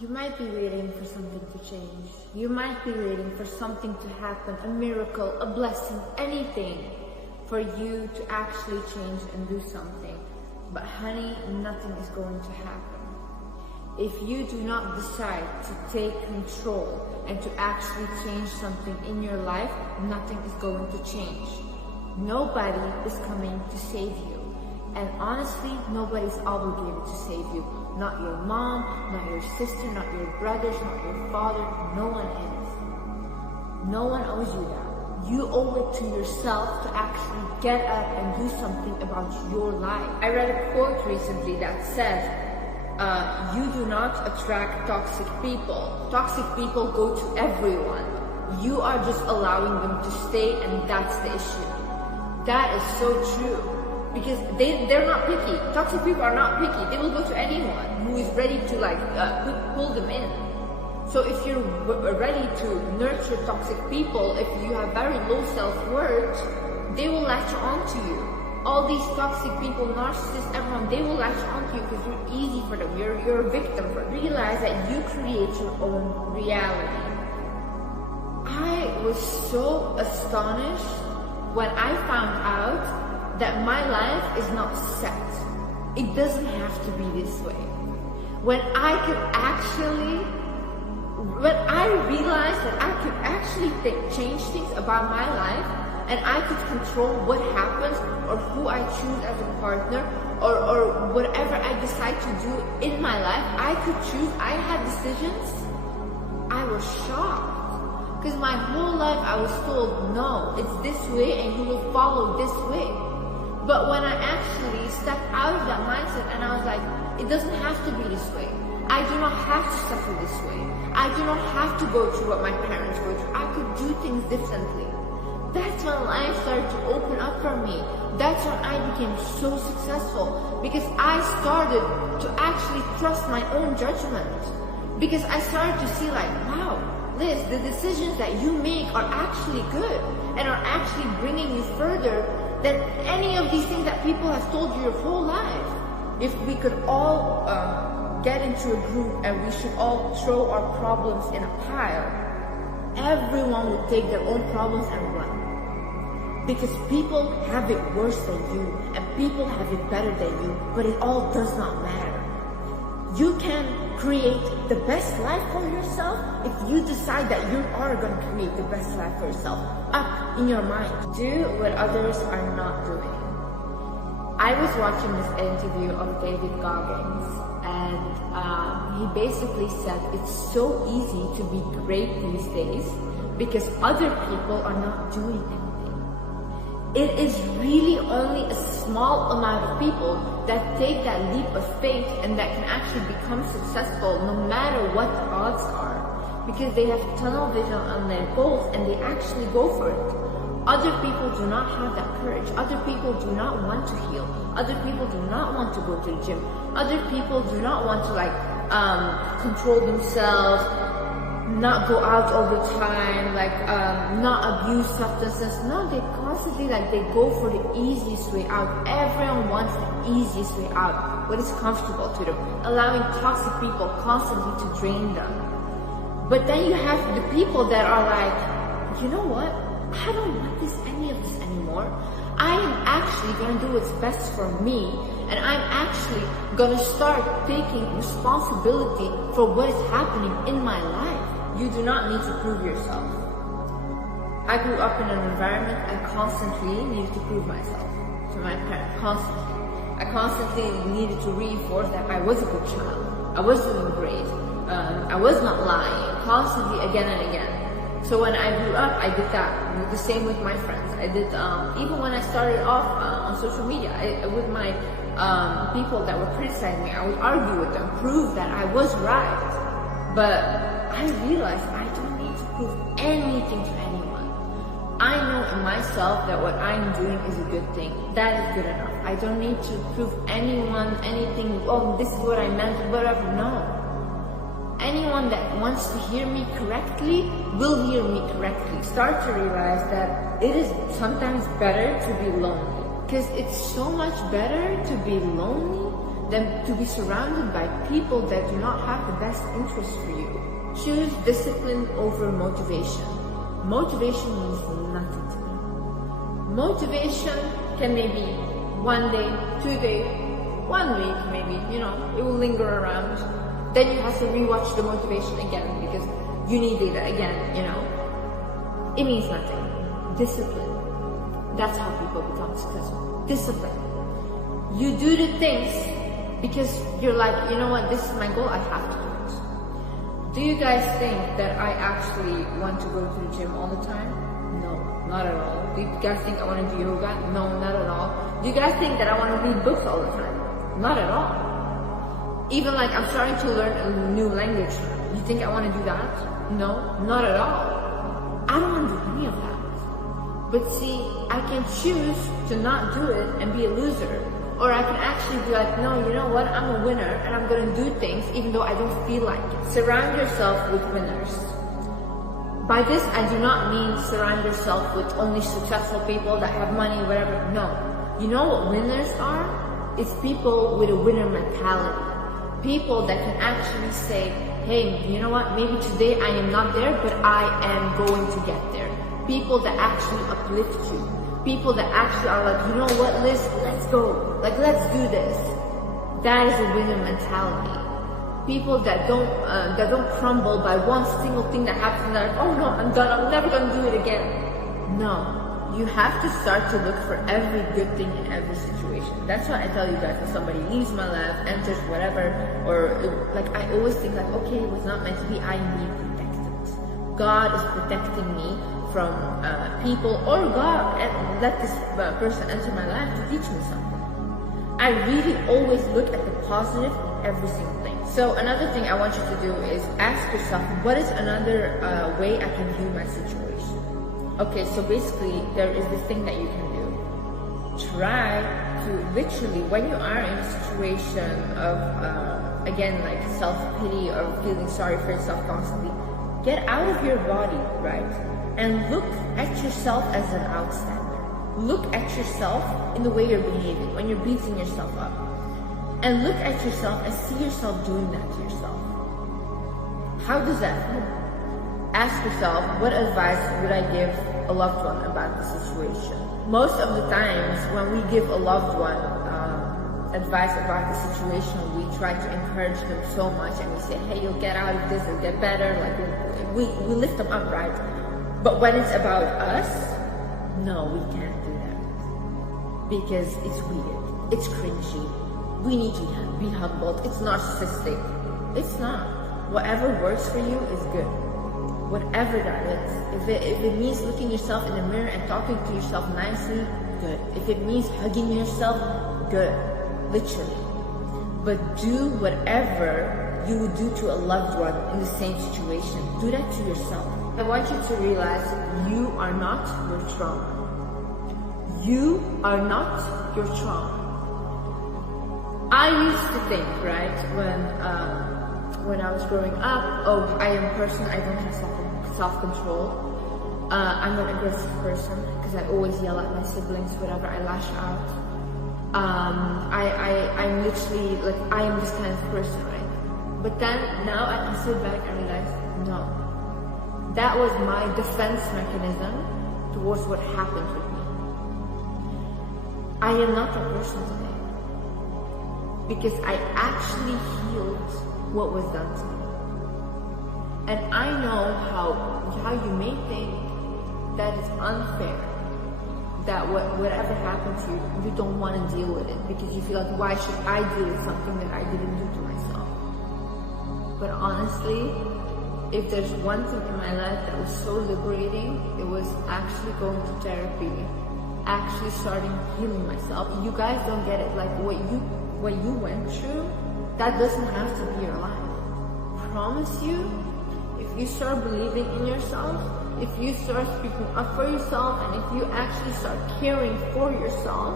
You might be waiting for something to change. You might be waiting for something to happen, a miracle, a blessing, anything for you to actually change and do something. But honey, nothing is going to happen. If you do not decide to take control and to actually change something in your life, nothing is going to change. Nobody is coming to save you. And honestly, nobody's obligated to save you. Not your mom, not your sister, not your brothers, not your father. No one is. No one owes you that. You owe it to yourself to actually get up and do something about your life. I read a quote recently that said, you do not attract toxic people. Toxic people go to everyone. You are just allowing them to stay, and that's the issue. That is so true. Because they're not picky. Toxic people are not picky. They will go to anyone who is ready to pull them in. So if you're ready to nurture toxic people, if you have very low self-worth, they will latch on to you. All these toxic people, narcissists, everyone, they will latch on to you because you're easy for them. You're a victim. Realize that you create your own reality. I was so astonished when I found out that my life is not set. It doesn't have to be this way. When I realized that I could actually change things about my life, and I could control what happens or who I choose as a partner or whatever I decide to do in my life, I could choose, I had decisions, I was shocked. Because my whole life I was told, no, it's this way and you will follow this way. But when I actually stepped out of that mindset and I was like, it doesn't have to be this way. I do not have to suffer this way. I do not have to go through what my parents go through. I could do things differently. That's when life started to open up for me. That's when I became so successful, because I started to actually trust my own judgment. Because I started to see like, wow, Liz, the decisions that you make are actually good and are actually bringing you further than any of these things that people have told you your whole life. If we could all get into a group and we should all throw our problems in a pile, everyone would take their own problems and run. Because people have it worse than you, and people have it better than you, but it all does not matter. You can create the best life for yourself if you decide that you are going to create the best life for yourself up in your mind. Do what others are not doing. I was watching this interview of David Goggins, and he basically said it's so easy to be great these days because other people are not doing anything. It is really only a small amount of people that take that leap of faith and that can actually become successful no matter what the odds are, because they have tunnel vision on their goals and they actually go for it. Other people do not have that courage. Other people do not want to heal. Other people do not want to go to the gym. Other people do not want to control themselves, not go out all the time, not abuse substances. No, they constantly they go for the easiest way out. Everyone wants the easiest way out, what is comfortable to them, allowing toxic people constantly to drain them. But then you have the people that are like, you know what? I don't want any of this anymore. I am actually going to do what's best for me, and I'm actually going to start taking responsibility for what is happening in my life. You do not need to prove yourself. I grew up in an environment I constantly needed to prove myself to my parents, constantly. I constantly needed to reinforce that I was a good child. I was doing great. I was not lying, constantly again and again. So when I grew up, I did that. The same with my friends. I did, even when I started off on social media, with my people that were criticizing me, I would argue with them, prove that I was right. But I realized I don't need to prove anything to anyone. I know in myself that what I'm doing is a good thing. That is good enough. I don't need to prove anyone anything, oh, this is what I meant, whatever. No. Anyone that wants to hear me correctly will hear me correctly. Start to realize that it is sometimes better to be lonely. Because it's so much better to be lonely than to be surrounded by people that do not have the best interest for you. Choose discipline over motivation. Motivation means nothing to me. Motivation can maybe 1 day, 2 days, 1 week maybe, it will linger around. Then you have to rewatch the motivation again because you needed it again, It means nothing. Discipline. That's how people become successful. Discipline. You do the things because you're like, you know what, this is my goal, I have to do it. Do you guys think that I actually want to go to the gym all the time? No, not at all. Do you guys think I want to do yoga? No, not at all. Do you guys think that I want to read books all the time? Not at all. Even like I'm starting to learn a new language. You think I want to do that? No, not at all. I don't want to do any of that. But see, I can choose to not do it and be a loser. Or I can actually be like, no, you know what, I'm a winner and I'm going to do things even though I don't feel like it. Surround yourself with winners. By this, I do not mean surround yourself with only successful people that have money, whatever. No. You know what winners are? It's people with a winner mentality. People that can actually say, hey, you know what, maybe today I am not there, but I am going to get there. People that actually uplift you. People that actually are like, you know what, Liz, let's go. Like, let's do this. That is a winner mentality. People that don't crumble by one single thing that happens and they're like, oh no, I'm done, I'm never gonna do it again. No. You have to start to look for every good thing in every situation. That's why I tell you guys, when somebody leaves my life, enters whatever, or like I always think like, okay, it was not meant to be, I need protected. God is protecting me from people, or God let this person enter my life to teach me something. I really always look at the positive in every single thing. So another thing I want you to do is ask yourself, what is another way I can view my situation? Okay, so basically there is this thing that you can do. Try to literally, when you are in a situation of, again, like self-pity or feeling sorry for yourself constantly, get out of your body, right? And look at yourself as an outsider. Look at yourself in the way you're behaving, when you're beating yourself up. And look at yourself and see yourself doing that to yourself. How does that feel? Ask yourself, what advice would I give a loved one about the situation? Most of the times when we give a loved one advice about the situation, we try to encourage them so much and we say, hey, you'll get out of this, you'll get better. Like we lift them up, right? But when it's about us, no, we can't do that. Because it's weird, it's cringy. We need to be humbled. It's narcissistic. It's not. Whatever works for you is good. Whatever that is. If it means looking yourself in the mirror and talking to yourself nicely, good. If it means hugging yourself, good. Literally. But do whatever you would do to a loved one in the same situation. Do that to yourself. I want you to realize you are not your trauma. You are not your trauma. I used to think, right, when I was growing up, oh, I am a person, I don't have self-control. I'm an aggressive person because I always yell at my siblings, whatever, I lash out. I'm literally, like, I am this kind of person, right? But then, now I can sit back and realize, no. That was my defense mechanism towards what happened with me. I am not that person today. Because I actually healed what was done to me. And I know how you may think that it's unfair, that whatever happened to you, you don't want to deal with it because you feel like, why should I deal with something that I didn't do to myself? But honestly, if there's one thing in my life that was so liberating, it was actually going to therapy, actually starting healing myself. You guys don't get it, like what you went through, that doesn't have to be your life. I promise you, if you start believing in yourself, if you start speaking up for yourself, and if you actually start caring for yourself,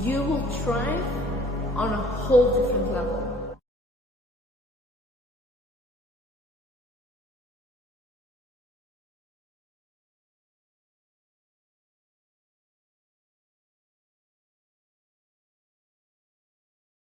you will thrive on a whole different level.